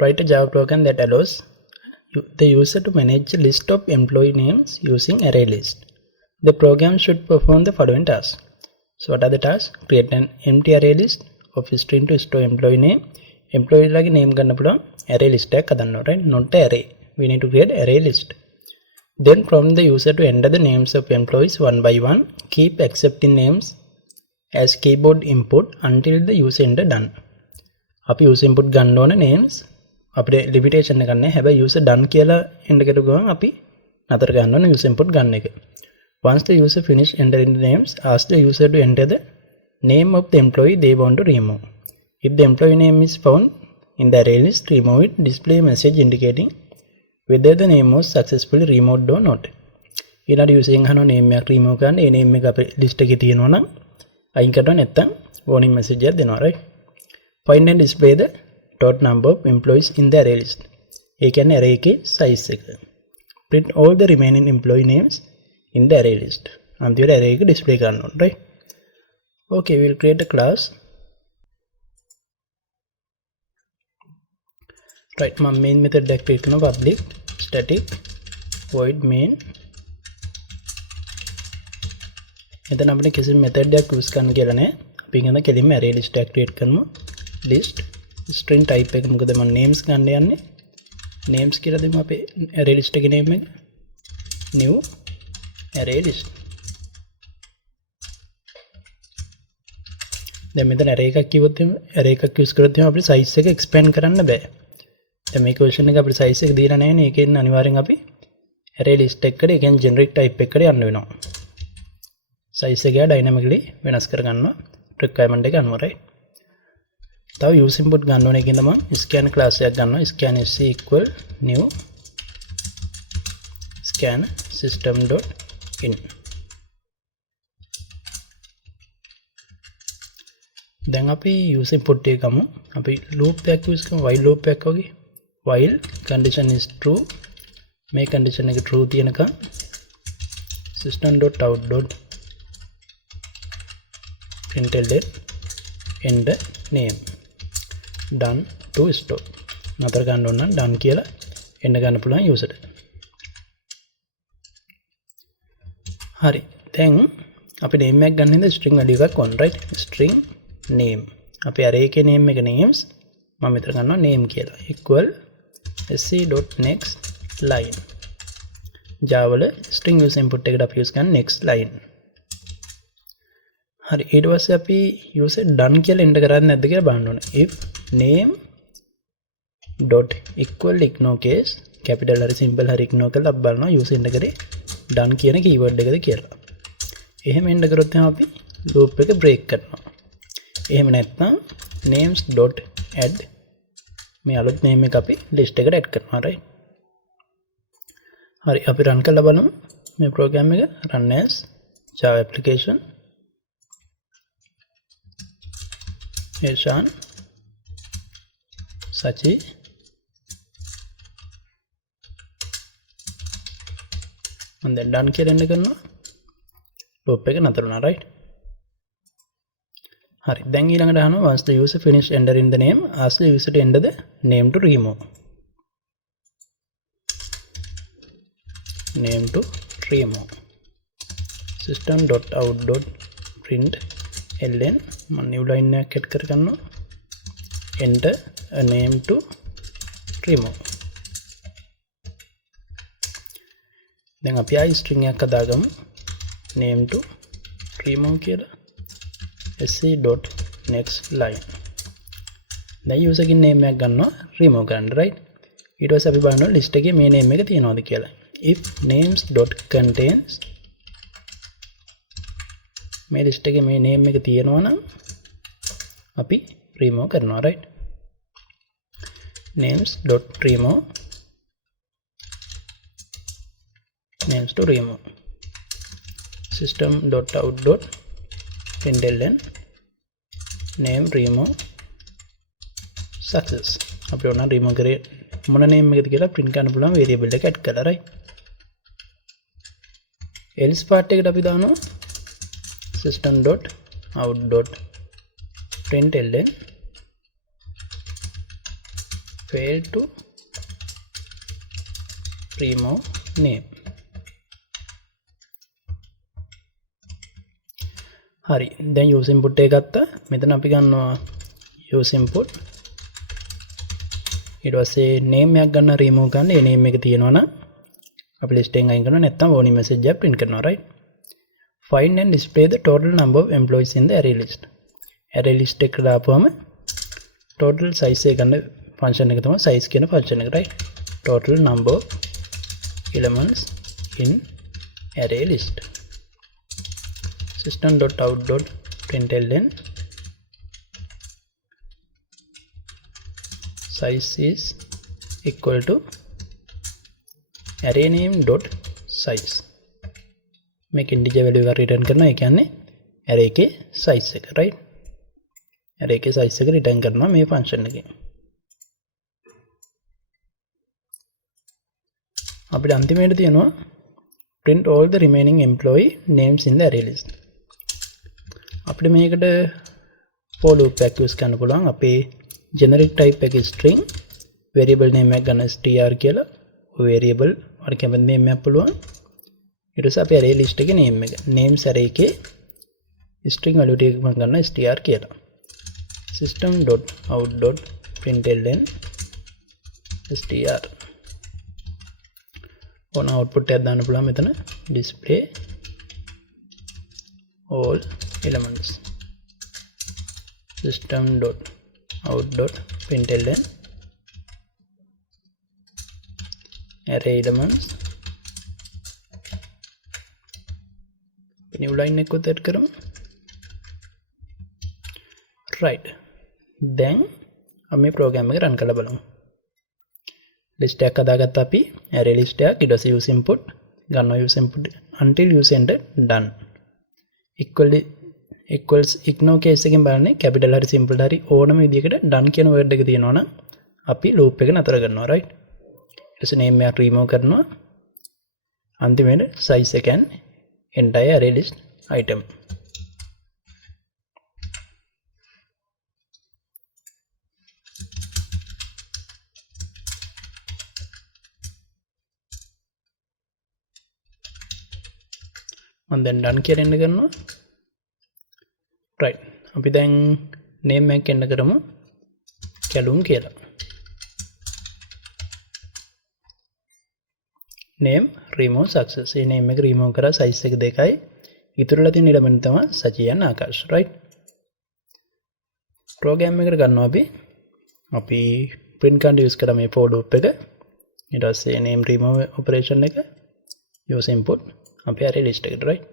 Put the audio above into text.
write a Java program that allows the user to manage a list of employee names using array list. The program should perform the following tasks. So what are the tasks? Create an empty array list of string to store employee name. Employee lagi name kannappudu array list එක හදන්න, right? Not array. We need to create array list. Then prompt the user to enter the names of employees one by one. Keep accepting names as keyboard input until the user enter done. අපි user input ගන්න ඕන names අපේ limitation එක ගන්න. හැබැයි user done කියලා enter කරපු ගමන් අපි නතර ගන්න ඕන user input ගන්න එක. Once the user finish entering the names, ask the user to enter the name of the employee they want to remove. If the employee name is found in the array list, remove it. Display a message indicating whether the name was successfully removed or not. ඊළඟ using අහන name එකක් remove කරන්න. ඒ name එක අපේ list එකේ තියෙනවා නම් අයින් කරනවා, නැත්නම් warning message එකක් දෙනවා, right? Find and display the total number of employees in the array list. ඒ කියන්නේ array එකේ size එක. Print all the remaining employee names in the array list. අන්තිමට array එක display කරන්න ඕනේ, right? Okay, we will create a class. Right, my main method එක create කරනවා public static void main. එතන අපිට කිසි method එකක් use කරන්න කියලා නැහැ. අපි කියන කෙලින්ම array list එකක් create කරමු. list string type එක මොකද මම names ගන්න යන්නේ. names කියලා දෙමු අපේ array list එකේ name එක. new array list. දැන් මෙතන array එකක් කිව්වොත් array එකක් use කරොත් අපිට size එක expand කරන්න බෑ. දැන් මේ question එක අපිට size එක දීලා නැහැ නේ. ඒකෙන් අනිවාර්යෙන් අපි array list එකකට ඒ කියන්නේ generic type එකකට යන්න වෙනවා. size එක dynamically වෙනස් කර ගන්නවා requirement එක අනුව, right? තව use input ගන්න ඕනේ කියන මම scan class එකක් ගන්නවා. scan sc equal new scan system.in. දැන් අපි use input එක ගමු. අපි loop එකක් use කරමු, while loop එකක් වගේ. while condition is true, මේ condition එක true තියෙනකම් system.out.println end name done to store. නතර ගන්න ඕන නම් done කියලා end ගන්න පුළුවන් user. හරි. දැන් අපි name එකක් ගන්න හින්දා string value එකක් on, right? string name. අපි array එකේ name එක names මම මෙතන ගන්නවා name කියලා. equal sc.next line. Java වල string use input එකට අපි use කරන next line. හරි. ඊට පස්සේ අපි user done කියලා enter කරන්නේ නැද්ද කියලා බලන්න ඕනේ. if name dot equal ignore case capital හරි simple හරි ignore කරලා අපි බලනවා user enter කරේ done කියන keyword එකද කියලා. එහෙම enter කරොත් එහෙනම් අපි loop එක break කරනවා. එහෙම නැත්නම් names dot add මේ අලුත් name එක අපි list එකට add කරනවා, right? හරි. අපි run කරලා බලමු මේ program එක. run as Java application Krishan Sachi and then done කියලා එන්න කරනවා. loop එක නතර වුණා, right? හරි. දැන් ඊළඟට අහනවා once the user finish entering the name, ask the user to enter the name to remove. name to remove. system.out.println මම new line එකක් add කර ගන්නවා. enter a name to remove. දැන් අපි ආයි string එකක් හදාගමු. name to remove කියලා. sc.next line. දැන් user ගේ name එකක් ගන්නවා remove කරන්න, right? ඊට පස්සේ අපි බලනවා list එකේ මේ name එක තියෙනවද කියලා. if names.contains මේ list එකේ මේ name එක තියෙනවා නම් අපි remove කරනවා, right? names.remove names to remove system.out.println name remove success. අපි ඔන්න remove කරේ මොන name එකද කියලා print කරන්න පුළුවන් variable එක add කරලා, right? else part එකට අපි දානවා system.out.println fail to remove name. හරි දැන් use input එක ගත්තා. මෙතන අපි ගන්නවා use input. ඊට පස්සේ name එකක් ගන්න remove ගන්න. ඒ name එක තියෙනවා නම් අපි list එකෙන් අයින් කරනවා නැත්නම් warning message එකක් print කරනවා right. Find and display the total number of employees in the array list. array list එකට දාපුවම total size එක ගන්න function එක තමයි size කියන function එක right. total number of elements in array list. system.out.println size is equal to array name dot size. මේක integer value එක return කරනවා. ඒ කියන්නේ array එකේ size එක right. array එකේ size එක return කරනවා මේ function එකේ. අපිට අන්තිමේට තියෙනවා print all the remaining employee names in the array list. අපිට මේකට for loop එකක් use කරන්න පුළුවන්. අපේ generic type එක string variable name එකක් ගන්න str කියලා. variable වල කැමති name එකක් පුළුවන්. ඊට පස්සේ අපි array list එකේ name එක names array එකේ string value ටික මම ගන්න str කියලා. system.out.println str on output එකක් දාන්න පුළුවන් මෙතන display all elements. system.out.println array elements new line එකකුත් add කරමු right. දැන් අපි මේ program එක run කරලා බලමු. list එකක් හදාගත්තා අපි array list එකක්. ඊට පස්සේ use input ගන්නවා use input until use enter done equals ignore case එකෙන් බලන්නේ capital හරි simple හරි ඕනම විදිහකට done කියන word එක තියෙනවා නම් අපි loop එක නතර කරනවා right. ඊට පස්සේ name එක remove කරනවා. අන්තිමේට size එක and entire array list item. and then done කියලා එන්න කරනවා right. අපි දැන් name එකක් එන්න කරමු කැලුම් කියලා. name remove success. මේ name එක remove කරා size එක 2යි. ඉතුරුලා තියෙන element තමයි සචියන් ආකාශ right. program එකට ගන්නවා අපි print කරන්න use කරා මේ for loop එක. ඊට පස්සේ name remove operation එක use input අපි array list එකට right.